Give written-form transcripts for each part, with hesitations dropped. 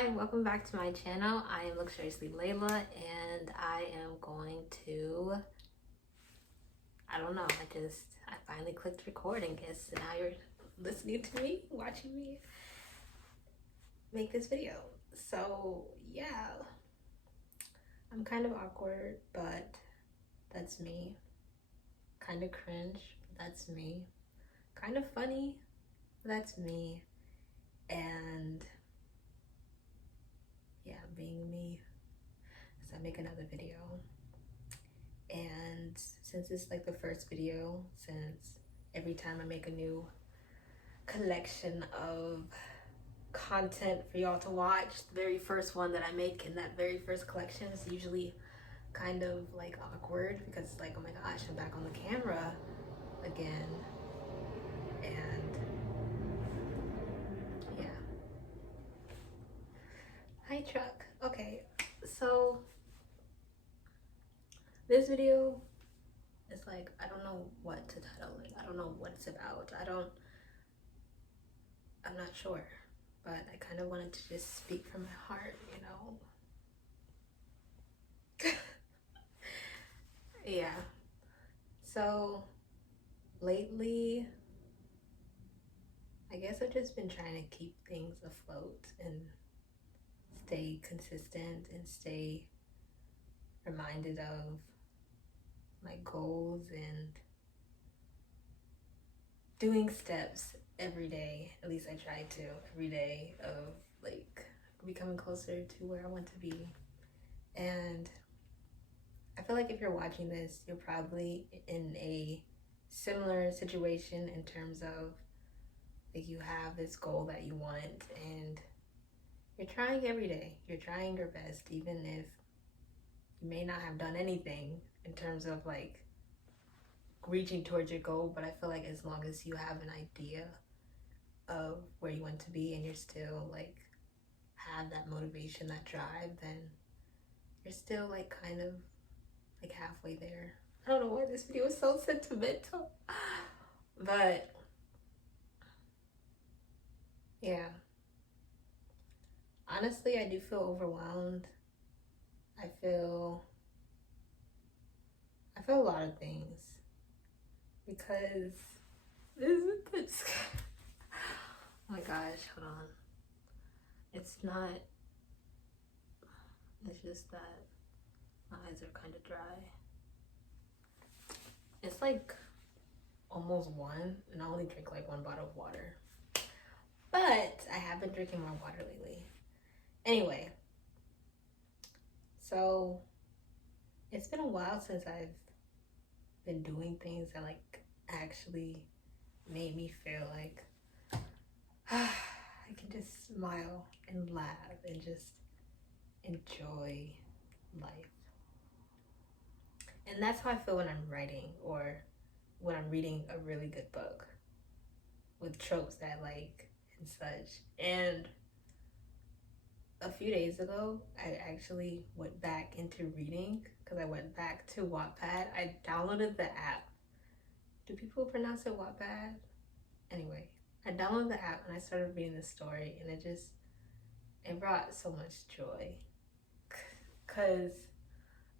Hi, welcome back to my channel. I am Luxuriously Layla and I am going to, I don't know, I finally clicked record and guess now you're listening to me, watching me make this video. So yeah, I'm kind of awkward, but that's me. Kind of cringe, but that's me. Kind of funny, but that's me. And yeah, being me as I make another video. And since it's like the first video, since every time I make a new collection of content for y'all to watch, the very first one that I make in that very first collection is usually kind of like awkward because it's like, oh my gosh, I'm back on the camera again. And yeah. Hi truck. Okay, so this video is like, I don't know what to title it. I don't know what it's about. I'm not sure, but I kind of wanted to just speak from my heart, you know? Yeah. So lately, I guess I've just been trying to keep things afloat and stay consistent and stay reminded of my goals and doing steps every day. At least I try to every day of like becoming closer to where I want to be. And I feel like if you're watching this, you're probably in a similar situation in terms of like you have this goal that you want and you're trying every day. You're trying your best, even if you may not have done anything in terms of like reaching towards your goal. But I feel like as long as you have an idea of where you want to be and you're still like have that motivation, that drive, then you're still like kind of like halfway there. I don't know why this video is so sentimental, but yeah. Honestly, I do feel overwhelmed. I feel a lot of things because this oh my gosh, hold on. It's just that my eyes are kind of dry. It's like almost one, and I only drink like one bottle of water. But I have been drinking more water lately. Anyway, so it's been a while since I've been doing things that like actually made me feel like I can just smile and laugh and just enjoy life. And that's how I feel when I'm writing or when I'm reading a really good book with tropes that I like and such. And a few days ago, I actually went back into reading because I went back to Wattpad. I downloaded the app. Do people pronounce it Wattpad? Anyway, I downloaded the app and I started reading the story, and it brought so much joy because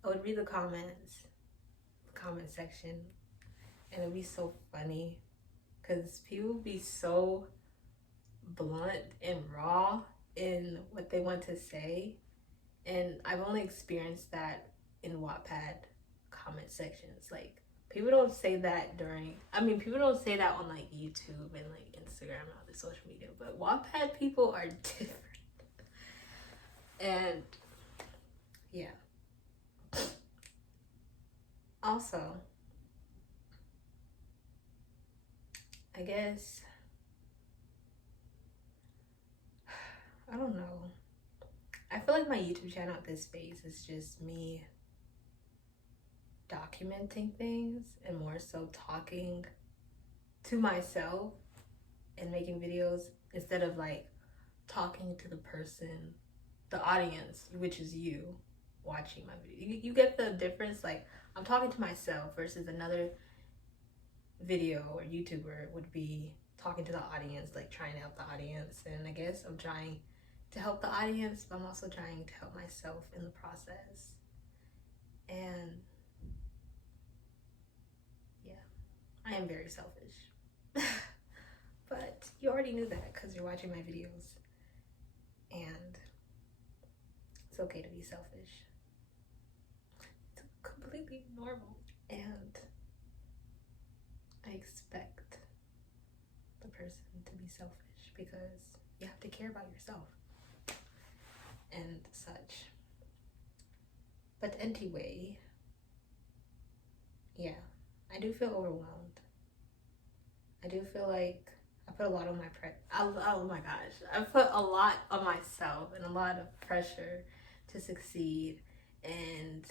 I would read the comment section, and it would be so funny because people would be so blunt and raw in what they want to say, and I've only experienced that in Wattpad comment sections. Like, people don't say that people don't say that on like YouTube and like Instagram and other social media, but Wattpad people are different. And yeah. Also, I guess, I don't know. I feel like my YouTube channel at this phase is just me documenting things and more so talking to myself and making videos instead of like talking to the person, the audience, which is you watching my video. You get the difference? Like, I'm talking to myself versus another video or YouTuber would be talking to the audience, like trying to help the audience. And I guess I'm trying to help the audience, but I'm also trying to help myself in the process. And yeah, I am very selfish. But you already knew that because you're watching my videos. And it's okay to be selfish. It's completely normal. And I expect the person to be selfish because you have to care about yourself and such. But anyway, yeah, I do feel overwhelmed. I do feel like I put a lot on my oh my gosh, I put a lot on myself and a lot of pressure to succeed and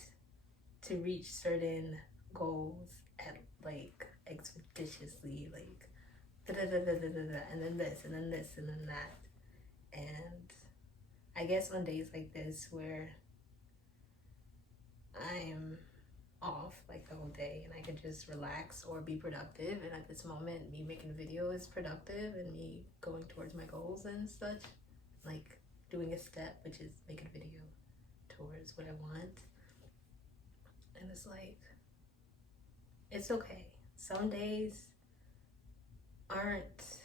to reach certain goals at like expeditiously, like and then this and then this and then that. And I guess on days like this where I'm off like the whole day and I can just relax or be productive, and at this moment me making a video is productive and me going towards my goals and such, like doing a step, which is making a video towards what I want. And it's like, it's okay. Some days aren't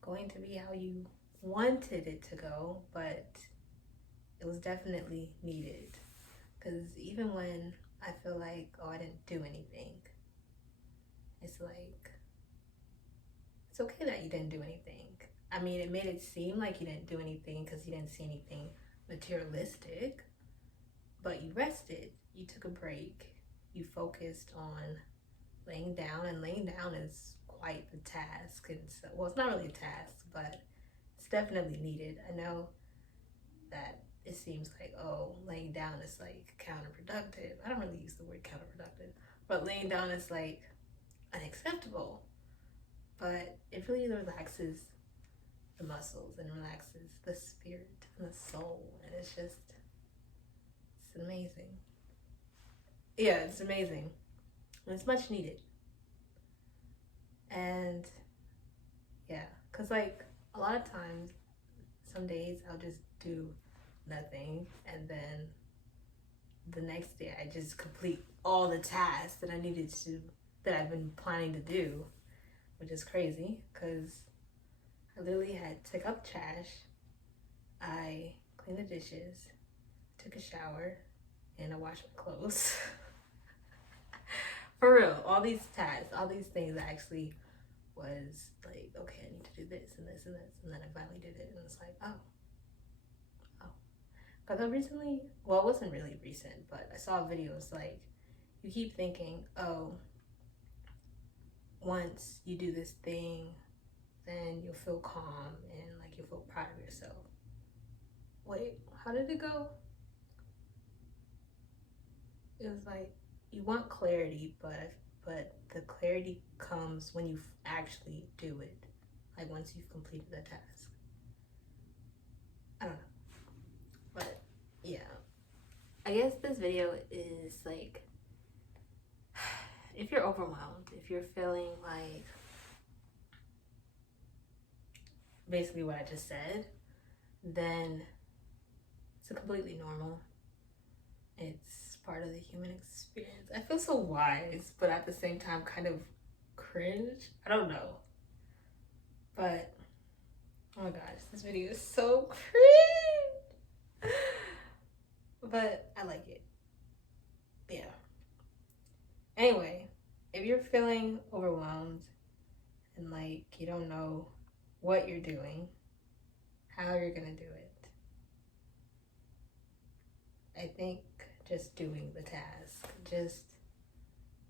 going to be how you wanted it to go, but it was definitely needed. Because even when I feel like, oh, I didn't do anything, it's like, it's okay that you didn't do anything. I mean, it made it seem like you didn't do anything because you didn't see anything materialistic, but you rested, you took a break, you focused on laying down, and laying down is quite the task. And so, well, it's not really a task, but it's definitely needed. I know that it seems like, oh, laying down is like counterproductive. I don't really use the word counterproductive, but laying down is like unacceptable. But it really relaxes the muscles and relaxes the spirit and the soul. And it's just, it's amazing. Yeah, it's amazing. And it's much needed. And yeah, because like a lot of times, some days I'll just do nothing, and then the next day I just complete all the tasks that I needed to, that I've been planning to do, which is crazy because I literally had took up trash, I cleaned the dishes, took a shower, and I washed my clothes. For real, all these tasks, all these things I actually was like, okay, I need to do this and this and this, and then I finally did it, and it's like, oh. Because I recently, well, it wasn't really recent, but I saw videos like, you keep thinking, oh, once you do this thing, then you'll feel calm and like you'll feel proud of yourself. Wait, how did it go? It was like, you want clarity, but the clarity comes when you actually do it. Like once you've completed the task. I don't know. But yeah, I guess this video is like, if you're overwhelmed, if you're feeling like basically what I just said, then it's completely normal. It's part of the human experience. I feel so wise, but at the same time kind of cringe. I don't know. But oh my gosh, this video is so cringe. But I like it. Yeah. Anyway, if you're feeling overwhelmed and like you don't know what you're doing, how you're gonna do it, I think just doing the task, just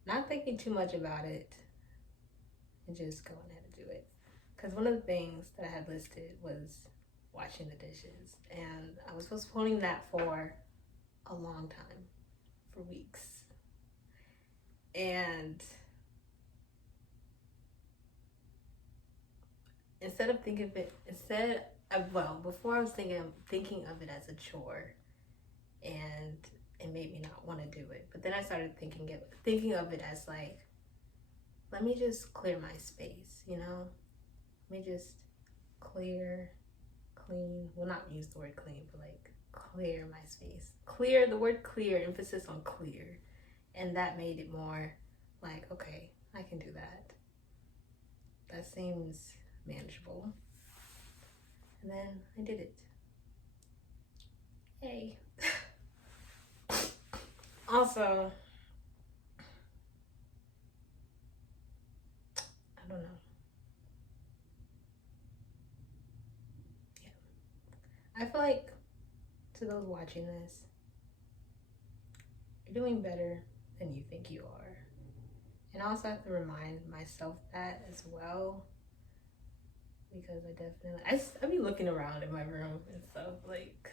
not thinking too much about it and just going ahead and do it. Because one of the things that I had listed was washing the dishes, and I was postponing that for a long time, for weeks. And instead of thinking of it, before I was thinking of it as a chore, and it made me not want to do it. But then I started thinking of it as like, let me just clear my space, you know? Let me just clear, clean. Well, not use the word clean, but like clear my space. Clear, the word clear, emphasis on clear. And that made it more like, okay, I can do that. That seems manageable. And then I did it. Yay. Also, I don't know. Yeah. I feel like to those watching this, you're doing better than you think you are. And I also have to remind myself that as well. Because I definitely, I be looking around in my room and stuff. Like,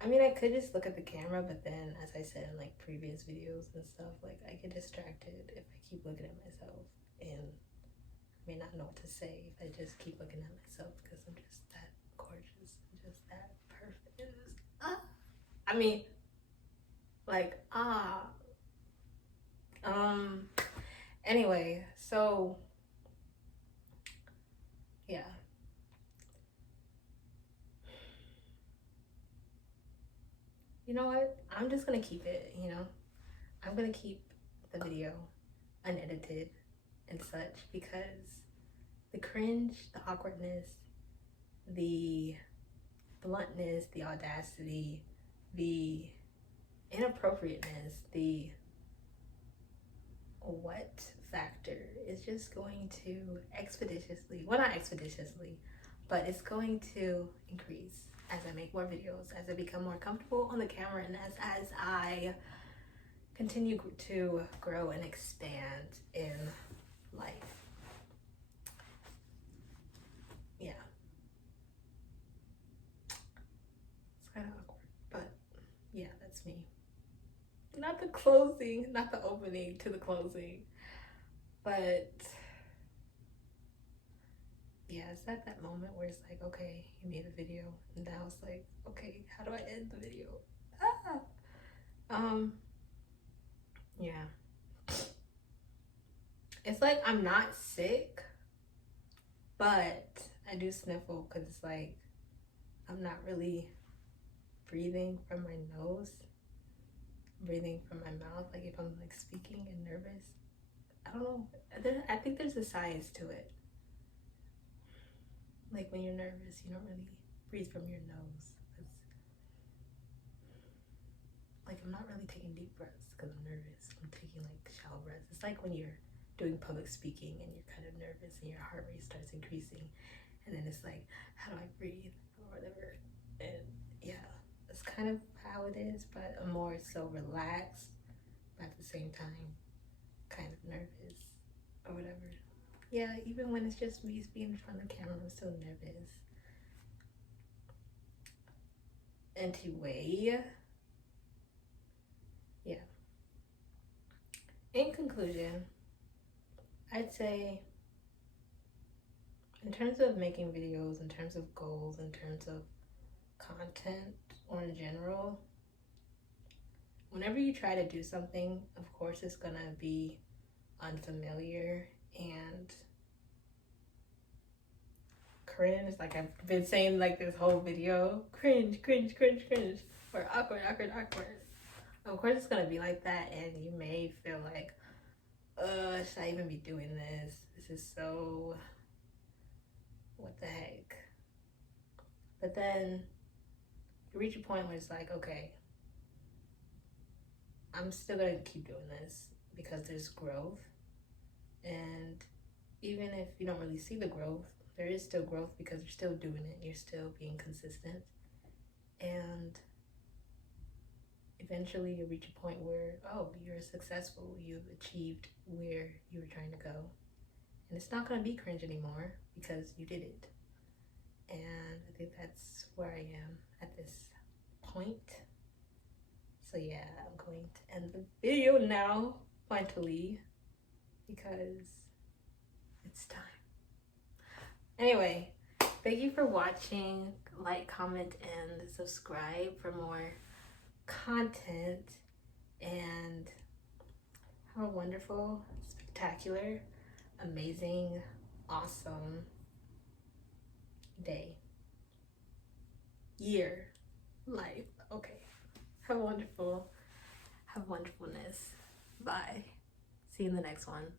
I mean, I could just look at the camera, but then, as I said in like previous videos and stuff, like I get distracted if I keep looking at myself, and I may not know what to say if I just keep looking at myself because I'm just that gorgeous, I'm just that perfect. I mean, like Anyway, so yeah. You know what? I'm just gonna keep it, I'm gonna keep the video unedited and such because the cringe, the awkwardness, the bluntness, the audacity, the inappropriateness, the what factor is just going to expeditiously, well, not expeditiously, but it's going to increase as I make more videos, as I become more comfortable on the camera, and as I continue to grow and expand in life. Yeah. It's kind of awkward, but yeah, that's me. Not the closing, not the opening to the closing, but yeah, it's at that moment where it's like, okay, you made a video, and now it's like, okay, how do I end the video? Yeah. It's like I'm not sick, but I do sniffle because it's like I'm not really breathing from my nose, breathing from my mouth, like if I'm like speaking and nervous. I don't know. I think there's a science to it. Like when you're nervous, you don't really breathe from your nose. Like I'm not really taking deep breaths because I'm nervous. I'm taking like shallow breaths. It's like when you're doing public speaking and you're kind of nervous and your heart rate starts increasing, and then it's like, how do I breathe or whatever. And yeah, that's kind of how it is, but I'm more so relaxed, but at the same time kind of nervous or whatever. Yeah, even when it's just me speaking in front of the camera, I'm still nervous. Anyway, yeah. In conclusion, I'd say in terms of making videos, in terms of goals, in terms of content, or in general, whenever you try to do something, of course it's gonna be unfamiliar and cringe. Like I've been saying like this whole video, cringe, cringe, cringe, cringe, or awkward, awkward, awkward. Of course it's gonna be like that, and you may feel like, should I even be doing this? This is so, what the heck? But then you reach a point where it's like, okay, I'm still gonna keep doing this because there's growth. And even if you don't really see the growth, there is still growth because you're still doing it. You're still being consistent. And eventually you reach a point where, oh, you're successful. You've achieved where you were trying to go. And it's not going to be cringe anymore because you did it. And I think that's where I am at this point. So yeah, I'm going to end the video now, finally, because it's time. Anyway, thank you for watching. Like, comment, and subscribe for more content. And have a wonderful, spectacular, amazing, awesome day, year, life. Okay. Have a wonderfulness. Bye. See you in the next one.